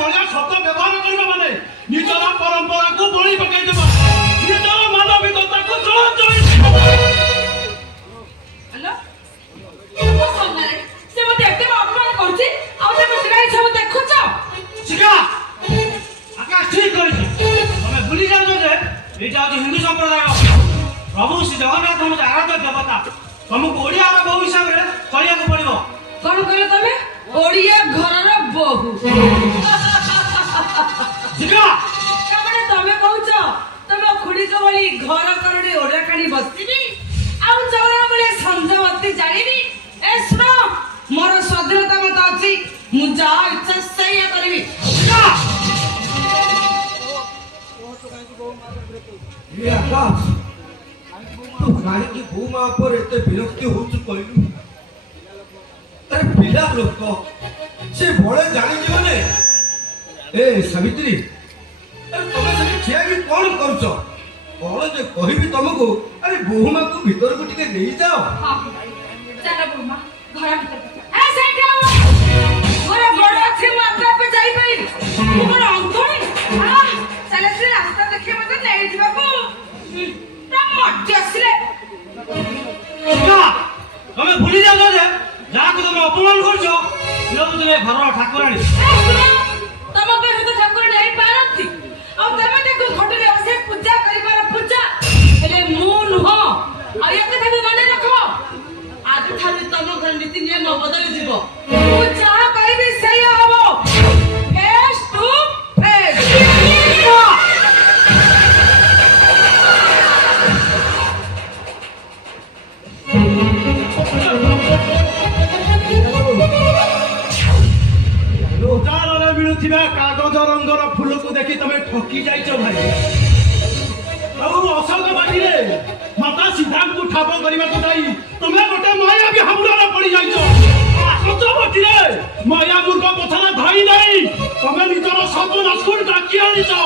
भलिया शब्द व्यवहार करबा माने निजर परंपरा को बळी पकाई देबा निजर मानविकता को जळजळ हेलो को सोनारे से मते एकटे अपमान करछि आ तमे सिराई सब देखुछ शिका आकाश ठीक करछि तमे भूली जाओ जे एटा आज हिंदू संप्रदाय प्रभु श्री जगन्नाथ हम आराध्य देवता तुमको ओडिया रा बहु हिसाब रे चलिया को पड़िबो कोन कहले तमे ओडिया घरर बहु शिका कबडे तमे कहउछ तमे खुडी को बोली घर करडी ओडा काडी बसिबी आउ चौरा बोले संजवती जानिबी ए सुनो मोर स्वाधीनता मत अछि मु जा इच्छा सही करबी ये आकाश तू गाड़ी की भूमा पर एते विरक्ति होच कहलु तार पिला लोक से बड़े जानि जीवने ए सावित्री अरे तमे से छिया भी कोन करछ कोन जे कहिबी तुमको अरे बहुमा को भीतर को टिके नहीं जाओ हां चलो बुमा घर भीतर ए सेठ आओ मोरे बड़ अछि मात्रा पे जाई पई मोर अंकणी आ चले से रास्ता देखि मते नहीं जिबाबू ता मत असले शिका तमे भूली जाओ जे जाको तुम अपमान करछो लोग तुमे घर ठाकुराणी तम पे तो ठाकुर नहीं पारती और तमे देखो घटले असे पूजा करिबार पूजा हेले मु नुह आ एक कथा भी मने रखो आज थाली तम घर नीति नियम बदली जीवो तू चाह कहबी सही हबो फेस टू फेस रोजारे मिलुथिबा कागज रंगर फूल को देखि तमे ठकी जाइछो भाई अब अशोक बाटी रे माता सिद्धांत को ठाप करबा को जाई तमे गोटे माया भी हमरा पड़ी जाइछो अशोक बाटी रे माया मूर्ख पथना धाई नहीं तमे निजर सब नस्कुल डाकी आनिछो